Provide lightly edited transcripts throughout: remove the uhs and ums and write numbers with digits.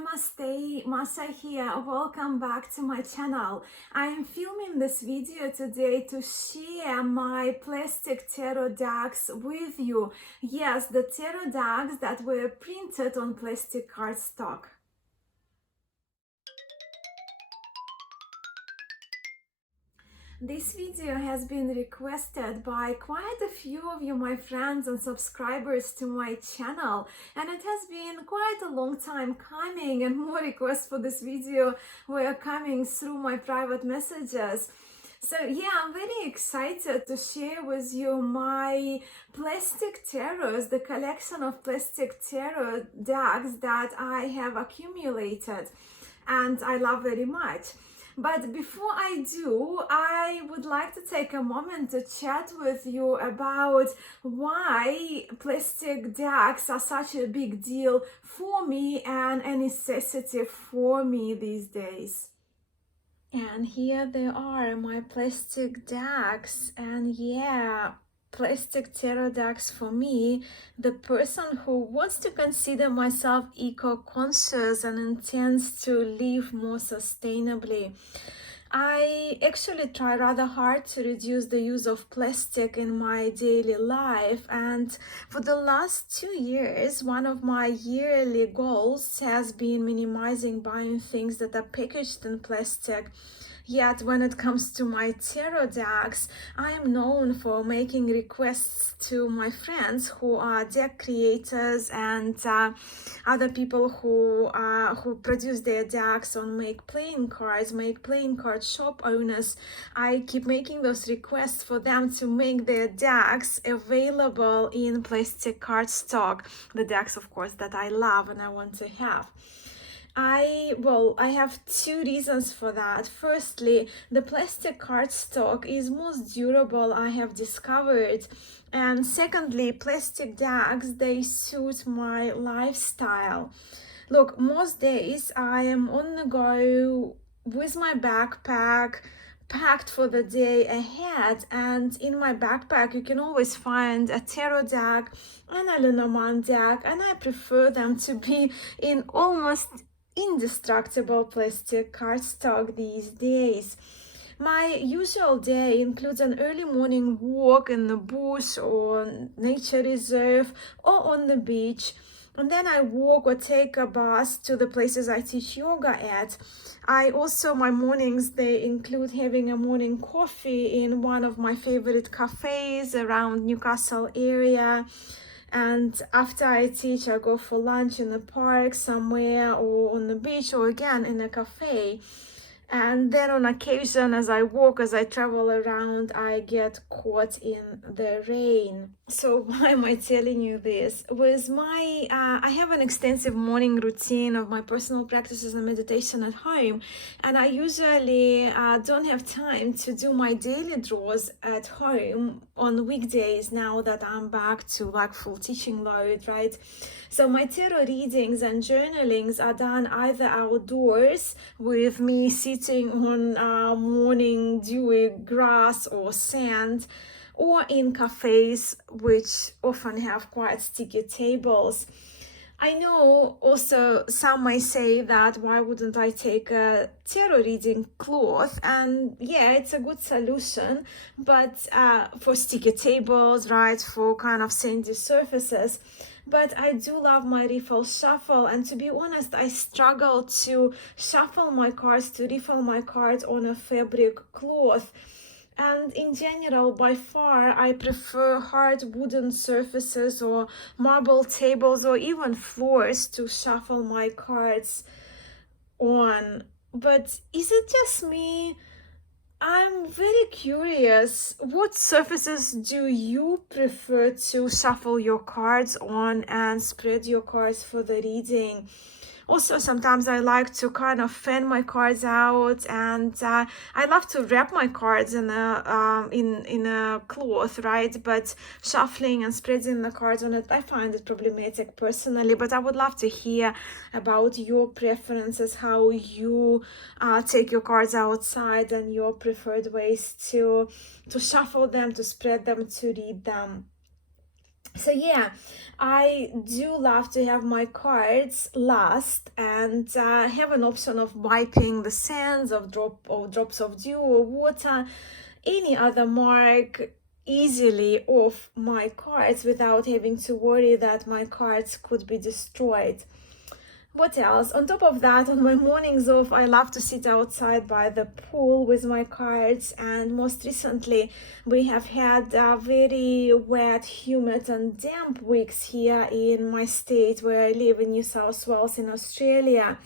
Namaste, Masha here. Welcome back to my channel. I am filming this video today to share my plastic tarot decks with you. Yes, the tarot decks that were printed on plastic cardstock. This video has been requested by quite a few of you, my friends and subscribers to my channel, and it has been quite a long time coming, and more requests for this video were coming through my private messages. So yeah, I'm very excited to share with you my plastic tarots, the collection of plastic tarot decks that I have accumulated and I love very much. But before I do, I would like to take a moment to chat with you about why plastic decks are such a big deal for me and a necessity for me these days. And here they are, my plastic decks, and yeah, plastic tarot decks for me, the person who wants to consider myself eco-conscious and intends to live more sustainably. I actually try rather hard to reduce the use of plastic in my daily life, and for the last 2 years, one of my yearly goals has been minimizing buying things that are packaged in plastic. Yet when it comes to my tarot decks, I am known for making requests to my friends who are deck creators and other people who produce their decks or make playing card shop owners. I keep making those requests for them to make their decks available in plastic cardstock, the decks of course that I love and I want to have. I have 2 reasons for that. Firstly, the plastic cardstock is most durable, I have discovered. And secondly, plastic decks, they suit my lifestyle. Look, most days I am on the go with my backpack packed for the day ahead, and in my backpack you can always find a tarot deck and a Lenormand deck, and I prefer them to be in almost indestructible plastic cardstock these days. My usual day includes an early morning walk in the bush or nature reserve or on the beach, and then I walk or take a bus to the places I teach yoga at. My mornings, they include having a morning coffee in one of my favorite cafes around Newcastle area. And after I teach, I go for lunch in the park somewhere or on the beach or again in a cafe. And then on occasion, as I walk, as I travel around, I get caught in the rain. So why am I telling you this? I have an extensive morning routine of my personal practices and meditation at home. And I usually don't have time to do my daily draws at home on weekdays now that I'm back to like full teaching load, right? So my tarot readings and journalings are done either outdoors with me sitting on morning dewy grass or sand, or in cafes which often have quite sticky tables. I know also some may say that why wouldn't I take a tarot reading cloth, and yeah, it's a good solution, but for sticky tables, right, for kind of sandy surfaces. But I do love my refill shuffle, and to be honest, I struggle to shuffle my cards, to refill my cards on a fabric cloth. And in general, by far, I prefer hard wooden surfaces or marble tables or even floors to shuffle my cards on. But is it just me? I'm very curious, what surfaces do you prefer to shuffle your cards on and spread your cards for the reading? Also, sometimes I like to kind of fan my cards out, and I love to wrap my cards in a cloth, right? But shuffling and spreading the cards on it, I find it problematic personally. But I would love to hear about your preferences, how you take your cards outside, and your preferred ways to shuffle them, to spread them, to read them. So yeah, I do love to have my cards last and have an option of wiping the sands of drops of dew or water, any other mark easily off my cards without having to worry that my cards could be destroyed. What else? On top of that, on my mornings off, I love to sit outside by the pool with my cards. And most recently, we have had very wet, humid, and damp weeks here in my state where I live in New South Wales in Australia,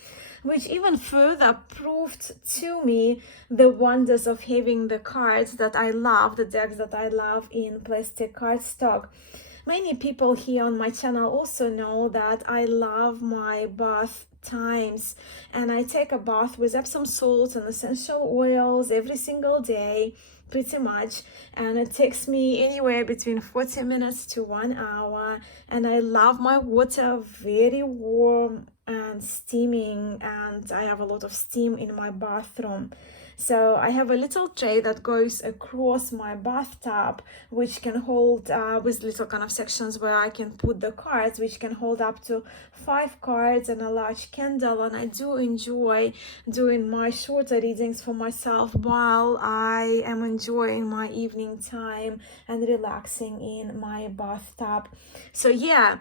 which even further proved to me the wonders of having the cards that I love, the decks that I love in plastic cardstock. Many people here on my channel also know that I love my bath times, and I take a bath with Epsom salt and essential oils every single day pretty much, and it takes me anywhere between 40 minutes to 1 hour, and I love my water very warm and steaming, and I have a lot of steam in my bathroom. So I have a little tray that goes across my bathtub, which can hold with little kind of sections where I can put the cards, which can hold up to 5 cards and a large candle. And I do enjoy doing my shorter readings for myself while I am enjoying my evening time and relaxing in my bathtub. So yeah,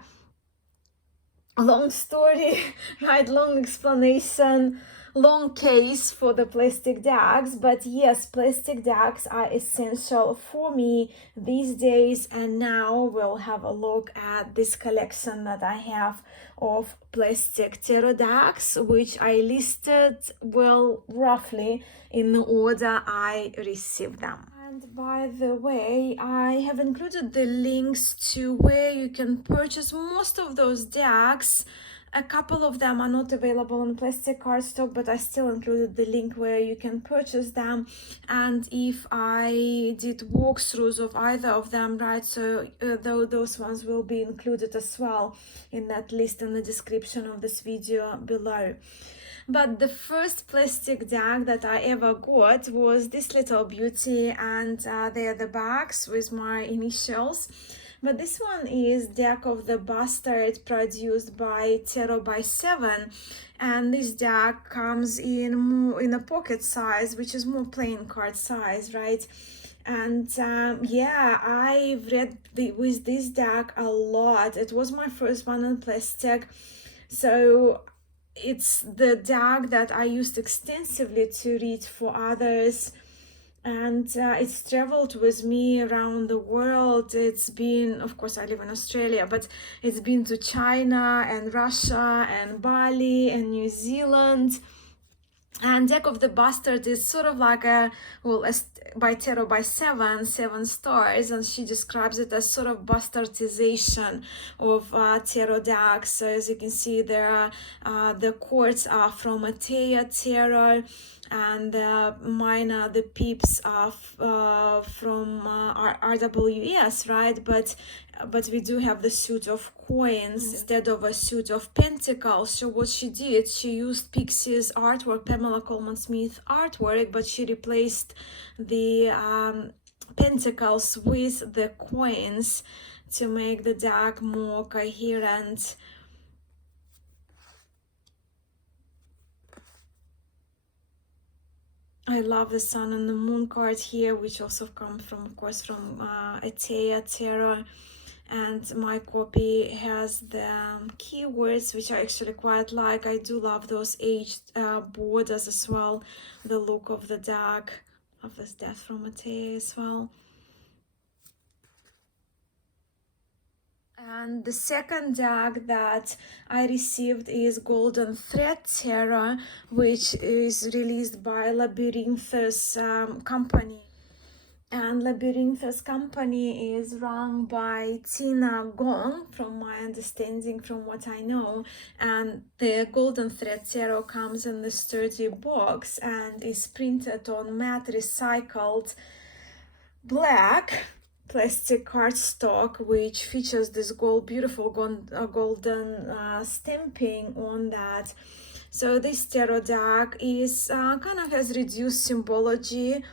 long story, right? Long explanation, long case for the plastic decks. But yes, plastic decks are essential for me these days. And now we'll have a look at this collection that I have of plastic tarot decks, which I listed, well, roughly in the order I received them. And by the way, I have included the links to where you can purchase most of those decks. A couple of them are not available on plastic cardstock, but I still included the link where you can purchase them. And if I did walkthroughs of either of them, right, so those ones will be included as well in that list in the description of this video below. But the first plastic deck that I ever got was this little beauty, and they're the backs with my initials. But this one is Deck of the Bastard, produced by Terra by 7, and this deck comes in a pocket size, which is more plain card size, right? And yeah, I've read with this deck a lot. It was my first one in plastic, so it's the deck that I used extensively to read for others, and it's traveled with me around the world. It's been, of course I live in Australia, but it's been to China and Russia and Bali and New Zealand. And Deck of the Bastard is sort of like a, well, by Terra by 7 stars, and she describes it as sort of bastardization of tarot decks. So as you can see there, the chords are from Atea Tarot, and mine are the pips are from RWS, right? But we do have the suit of coins instead of a suit of pentacles. So what she did, she used Pixie's artwork, Pamela Coleman Smith artwork, but she replaced the pentacles with the coins to make the deck more coherent. I love the sun and the moon card here, which also come from, of course, from Atea Tarot. And my copy has the keywords, which I actually quite like. I do love those aged borders as well. The look of the deck. Love this Death from Atea as well. And the second deck that I received is Golden Thread Tarot, which is released by Labyrinthos company. And Labyrinthos company is run by Tina Gong, from my understanding, from what I know. And the Golden Thread Tarot comes in the sturdy box and is printed on matte recycled black plastic cardstock, which features this beautiful golden stamping on that. So this tarot deck is kind of has reduced symbology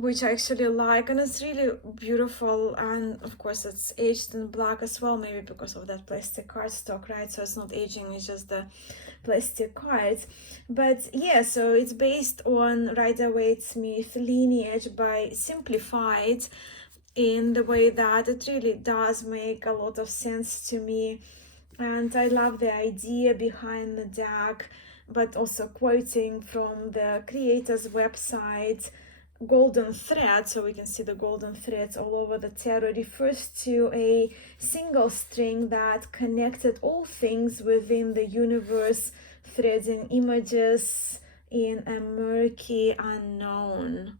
which I actually like, and it's really beautiful. And of course it's aged in black as well, maybe because of that plastic cardstock, right? So it's not aging, it's just the plastic cards. But yeah, so it's based on Rider-Waite-Smith lineage by Simplified, in the way that it really does make a lot of sense to me. And I love the idea behind the deck, but also quoting from the creator's website, golden thread, so we can see the golden threads all over the tarot, refers to a single string that connected all things within the universe, threading images in a murky unknown.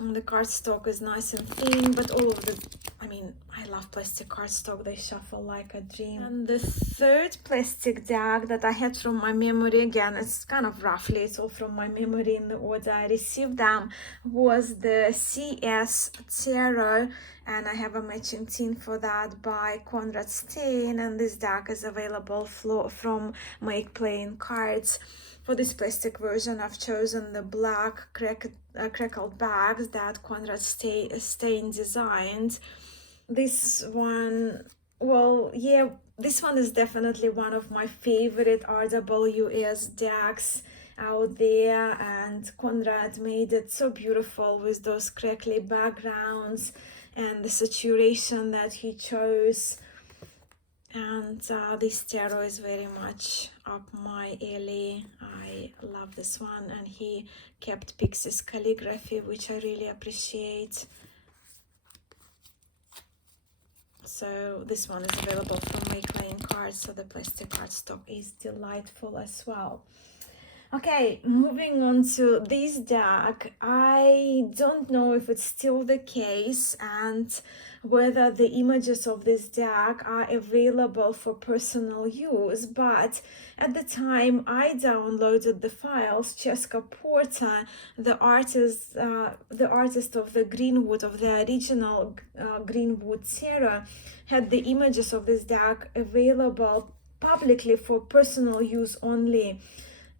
And the cardstock is nice and thin, but all of the, I mean, I love plastic cardstock, they shuffle like a dream. And the third plastic deck that I had from my memory, again, it's kind of roughly, it's all from my memory in the order I received them, was the CS Terra, and I have a matching tin for that by Conrad Steyn, and this deck is available from Make Playing Cards. For this plastic version, I've chosen the black crackled bags that Conrad Steyn designed. This one, well, yeah, this one is definitely one of my favorite RWS decks out there, and Conrad made it so beautiful with those crackly backgrounds and the saturation that he chose. And this tarot is very much up my alley. I love this one, and he kept Pixie's calligraphy, which I really appreciate. So this one is available from Make Playing Cards, so the plastic cardstock is delightful as well. Okay, moving on to this deck, I don't know if it's still the case and whether the images of this deck are available for personal use, but at the time I downloaded the files, Cheska Porter, the artist of the Greenwood, of the original Greenwood Sierra, had the images of this deck available publicly for personal use only.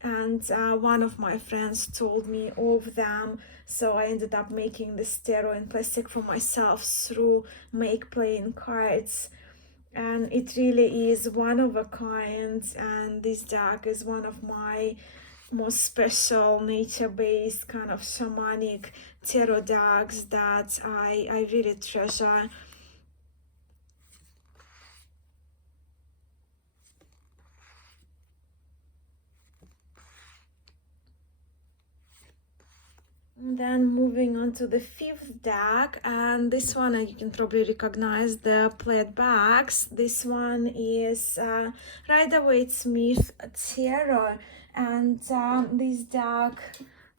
And one of my friends told me of them, so I ended up making this tarot in plastic for myself through Make Playing Cards, and it really is one of a kind. And this deck is one of my most special nature-based kind of shamanic tarot decks that I really treasure. Then moving on to the fifth deck, and this one you can probably recognize the plaid bags. This one is Rider-Waite-Smith Terra, and this deck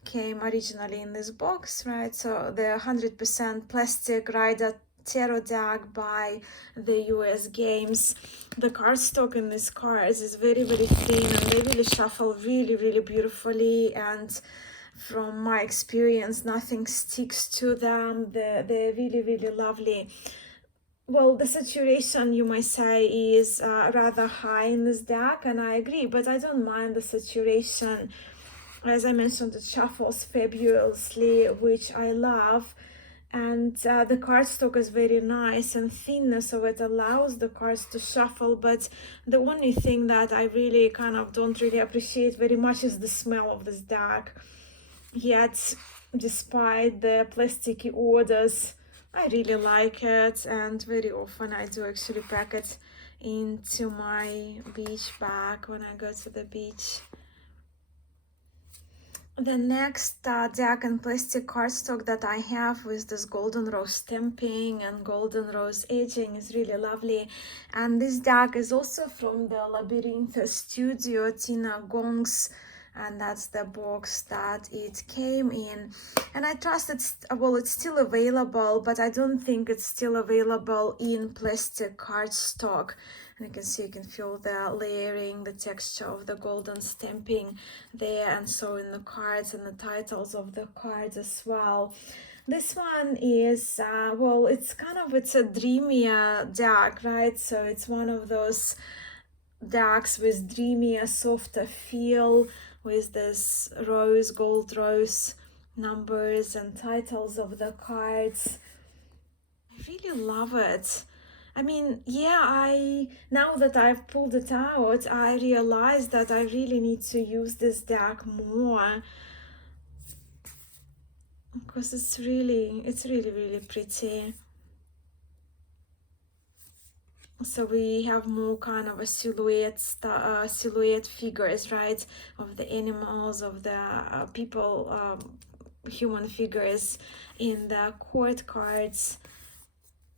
came originally in this box, right? So the 100% plastic Rider tarot deck by the US Games. The cardstock in these cards is very, very thin, and they really shuffle really beautifully, and from my experience, nothing sticks to them. They're really lovely. Well, the saturation, you might say, is rather high in this deck, and I agree, but I don't mind the saturation. As I mentioned, it shuffles fabulously, which I love, and the cardstock is very nice and thin, so it allows the cards to shuffle. But the only thing that I really kind of don't really appreciate very much is the smell of this deck. Yet, despite the plasticky orders, I really like it, and very often I do actually pack it into my beach bag when I go to the beach. The next deck and plastic cardstock that I have with this golden rose stamping and golden rose edging is really lovely, and this deck is also from the Labyrinth Studio, Tina Gong's, and that's the box that it came in. And I trust it's still available, but I don't think it's still available in plastic cardstock. And you can see, you can feel the layering, the texture of the golden stamping there, and so in the cards and the titles of the cards as well. This one is it's a dreamier deck, right? So it's one of those decks with dreamier, softer feel, with this rose, gold rose numbers and titles of the cards. I really love it. I mean, yeah, now that I've pulled it out, I realized that I really need to use this deck more, because it's really really pretty. So we have more kind of a silhouette figures, right, of the animals, of the people, human figures in the court cards.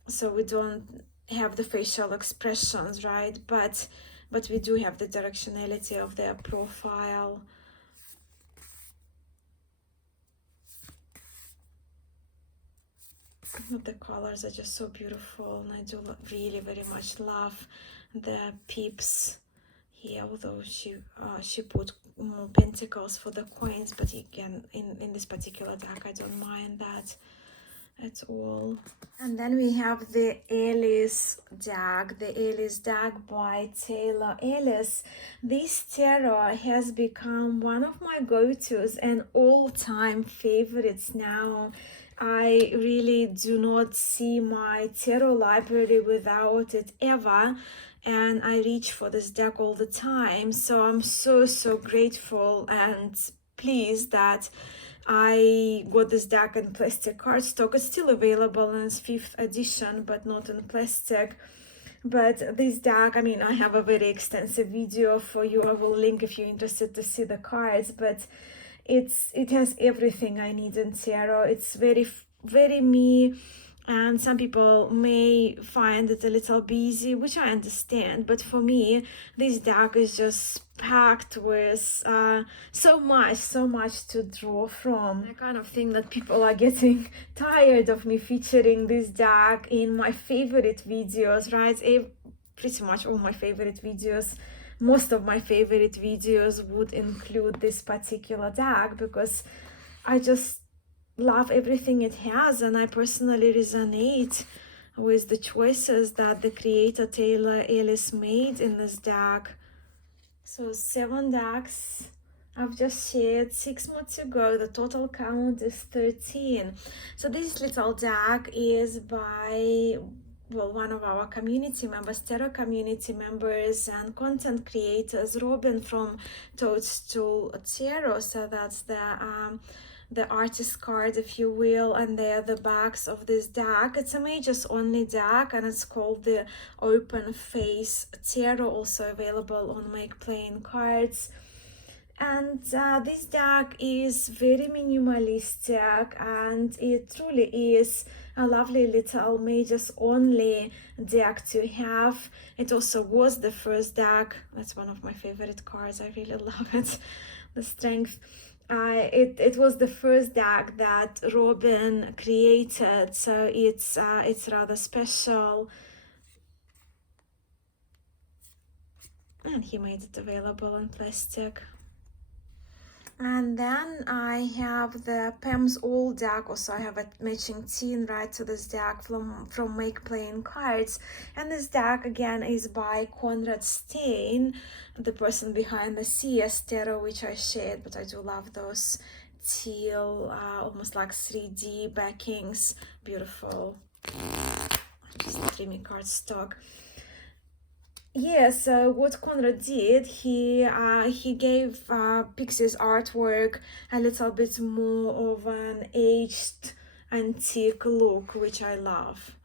So we don't have the facial expressions, right, but we do have the directionality of their profile. The colors are just so beautiful, and I do really very much love the pips here, although she put more pentacles for the coins, but again, in this particular deck I don't mind that at all. And then we have the Ellis deck, the Ellis deck by Taylor Ellis. This tarot has become one of my go-tos and all-time favorites now. I really do not see my tarot library without it ever, and I reach for this deck all the time. So I'm so grateful and pleased that I got this deck in plastic cardstock. It's still available in its 5th edition, but not in plastic. But this deck, I mean, I have a very extensive video for you. I will link if you're interested to see the cards, but it has everything I need in tarot. It's very me, and some people may find it a little busy, which I understand, but for me this deck is just packed with so much to draw from. I kind of think that people are getting tired of me featuring this deck in my favorite videos, right? Pretty much all my favorite videos, most of my favorite videos would include this particular deck, because I just love everything it has, and I personally resonate with the choices that the creator Taylor Ellis made in this deck. So 7 decks I've just shared, 6 more to go. The total count is 13. So this little deck is by, well, one of our community members, tarot community members and content creators, Robin from Toadstool Tarot. So that's the artist card, if you will, and they're the backs of this deck. It's a mages only deck, and it's called the Open Face Tarot, also available on Make Plain Cards. And this deck is very minimalistic, and it truly is a lovely little mages only deck to have. It also was the first deck. That's one of my favorite cards. I really love it. The strength. It was the first deck that Robin created, so it's rather special, and he made it available in plastic. And then I have the Pams Old Daggo, so I have a matching tin right to this deck from Make Plain Cards. And this deck again is by Conrad Steyn, the person behind the CS Tarot, which I shared, but I do love those teal, almost like 3D backings. Beautiful, just dreamy cardstock. Yeah, so what Conrad did, he gave Pixie's artwork a little bit more of an aged, antique look, which I love.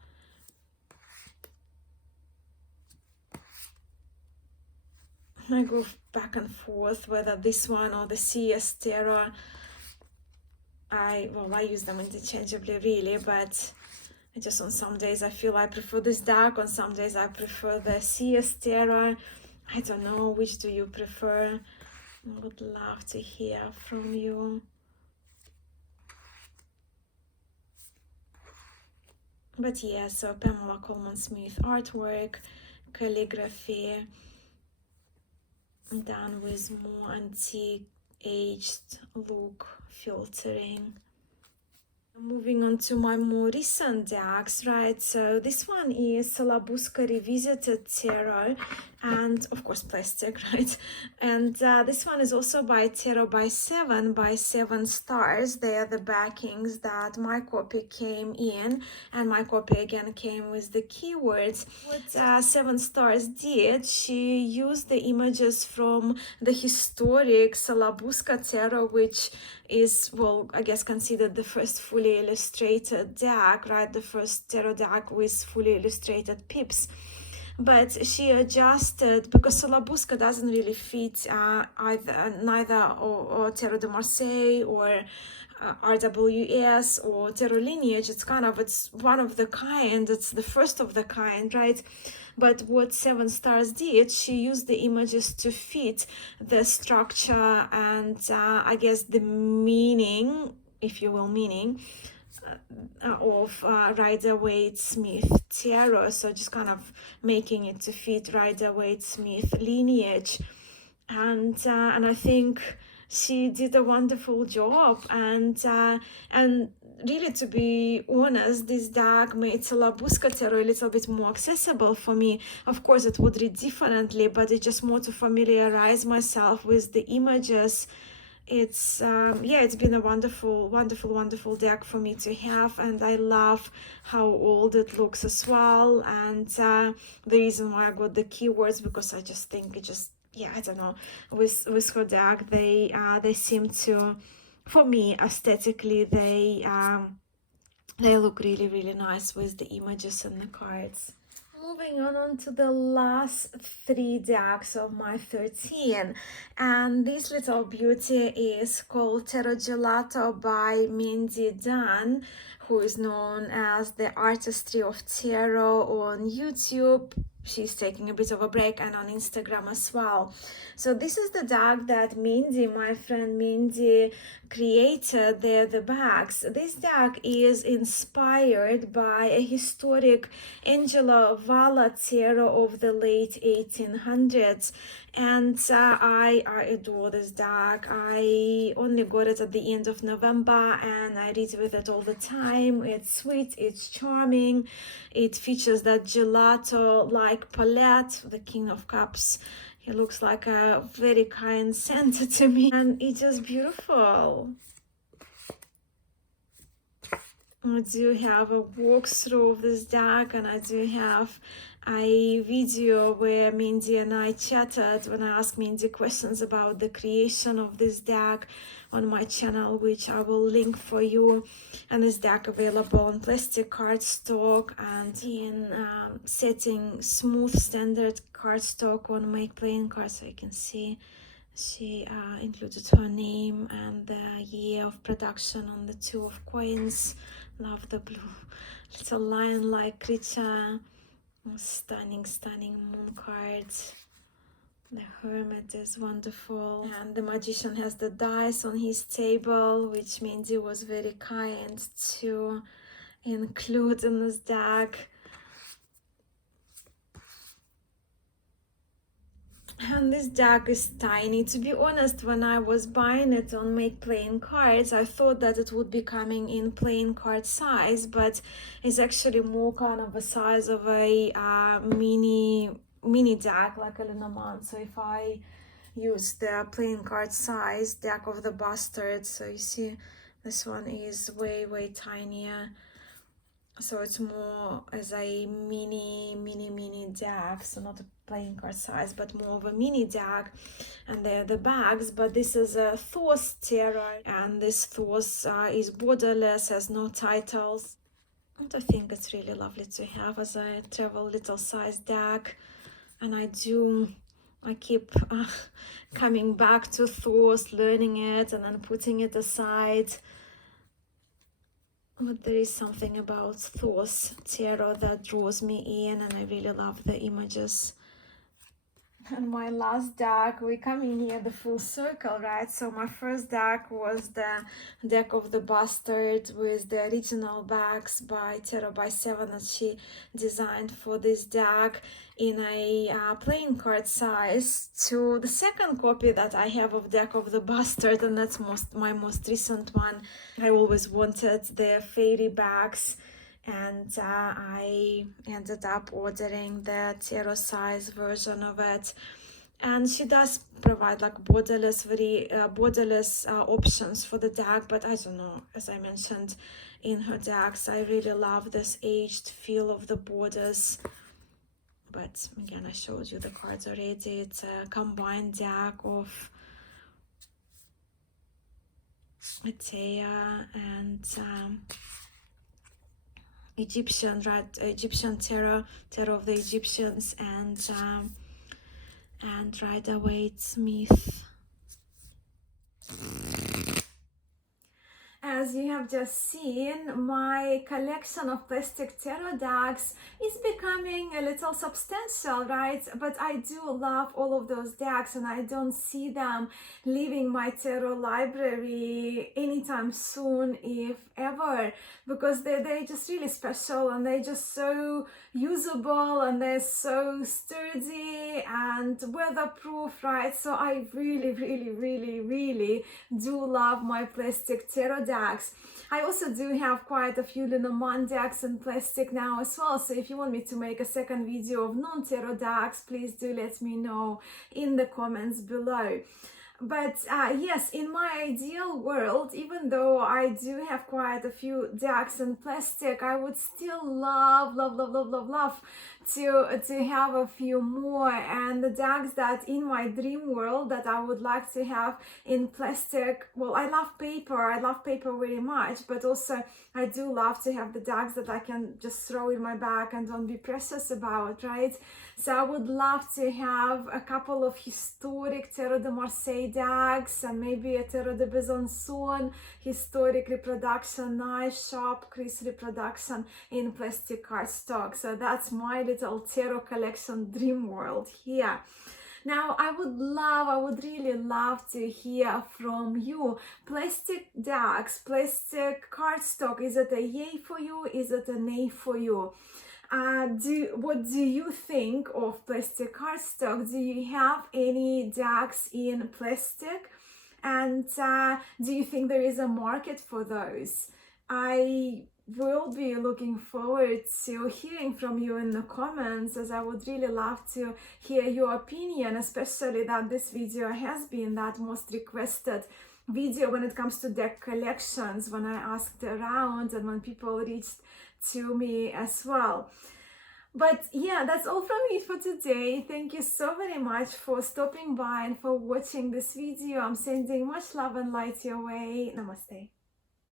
I go back and forth whether this one or the CS Terra. I use them interchangeably, really, but just on some days I feel I prefer this deck, on some days I prefer the CS Terra. I don't know, which do you prefer? I would love to hear from you. But yeah, so Pamela Coleman Smith artwork, calligraphy, done with more antique, aged look, filtering. Moving on to my more recent decks, right? So this one is Salabusca Revisited Tarot, and of course plastic, right? And this one is also by Terra by 7 stars. They are the backings that my copy came in, and my copy again came with the keywords. What 7 stars did, she used the images from the historic Salabusca Terra, which is, well, I guess considered the first fully illustrated deck, right? The first tarot deck with fully illustrated pips. But she adjusted, because Salabusca doesn't really fit neither or Terra de Marseille or RWS or Terra Lineage. It's one of the kind, it's the first of the kind, right? But what 7 stars did, she used the images to fit the structure and I guess the meaning, if you will, of Rider-Waite-Smith Tarot. So just kind of making it to fit Rider-Waite-Smith lineage, and I think she did a wonderful job. And really, to be honest, this deck made Salabusca Tarot a little bit more accessible for me. Of course, it would read differently, but it's just more to familiarize myself with the images. It's it's been a wonderful deck for me to have, and I love how old it looks as well. And the reason why I got the keywords, because I just think it just, I don't know, with her deck, they seem to, for me aesthetically, they look really nice with the images and the cards. Moving on to the last 3 decks of my 13, and this little beauty is called Terra Gelato by Mindy Dunn, who is known as the Artistry of Tarot on YouTube. She's taking a bit of a break, and on Instagram as well. So this is the deck that Mindy, my friend Mindy, created. They're the backs. This deck is inspired by a historic Angela Valla tarot of the late 1800s. And I adore this deck. I only got it at the end of November, and I read with it all the time. It's sweet, it's charming. It features that gelato-like palette, the King of Cups. He looks like a very kind Santa to me, and it's just beautiful. I do have a walkthrough of this deck, and I do have a video where Mindy and I chatted when I asked Mindy questions about the creation of this deck on my channel, which I will link for you. And this deck available on plastic cardstock and in setting smooth standard cardstock on Make Playing cards. So you can see she included her name and the year of production on the 2 of coins. Love the blue little lion-like creature. Stunning moon cards. The Hermit is wonderful, and the Magician has the dice on his table, which means he was very kind to include in this deck. And this deck is tiny. To be honest, when I was buying it on Make Playing Cards, I thought that it would be coming in playing card size, but it's actually more kind of a size of a mini deck, like a Lenormand. So if I use the playing card size deck of the Bastard, so you see this one is way tinier. So it's more as a mini deck, so not a playing card size, but more of a mini deck. And they're the bags, but this is a Thos Terra, and this Thos is borderless, has no titles. And I think it's really lovely to have as a travel little size deck. And I keep coming back to Thos, learning it and then putting it aside. But there is something about Thos Tarot that draws me in, and I really love the images. And my last deck, we're coming here the full circle, right? So my first deck was the deck of the Bastard with the original backs by Terra by 7 that she designed for this deck in a playing card size, to the second copy that I have of deck of the Bastard, and that's my most recent one. I always wanted the fairy backs and I ended up ordering the Terra size version of it. And she does provide like borderless options for the deck, but I don't know, as I mentioned in her decks, I really love this aged feel of the borders. But again, I showed you the cards already. It's a combined deck of Terra and Egyptian, right? Egyptian Terra of the Egyptians, and Rider-Waite-Smith. As you have just seen, my collection of plastic tarot decks is becoming a little substantial, right? But I do love all of those decks, and I don't see them leaving my tarot library anytime soon, if ever, because they're just really special, and they're just so usable, and they're so sturdy and weatherproof, right? So I really do love my plastic tarot decks. I also do have quite a few Lenormand decks in plastic now as well, so if you want me to make a second video of non-tarot decks, please do let me know in the comments below. But yes, in my ideal world, even though I do have quite a few decks in plastic, I would still love to have a few more. And the decks that in my dream world that I would like to have in plastic, well, I love paper very much, but also I do love to have the decks that I can just throw in my bag and don't be precious about, right? So I would love to have a couple of historic Terre de Marseille decks, and maybe a Terre de Besançon historic reproduction, nice sharp crease reproduction in plastic cardstock. So that's my little tarot collection dream world here. Now, I would really love to hear from you. Plastic decks, plastic cardstock, is it a yay for you? Is it a nay for you? What do you think of plastic cardstock? Do you have any decks in plastic? And do you think there is a market for those? I will be looking forward to hearing from you in the comments, as I would really love to hear your opinion, especially that this video has been that most requested video when it comes to deck collections, when I asked around and when people reached to me as well. But yeah, that's all from me for today. Thank you so very much for stopping by and for watching this video. I'm sending much love and light your way. Namaste.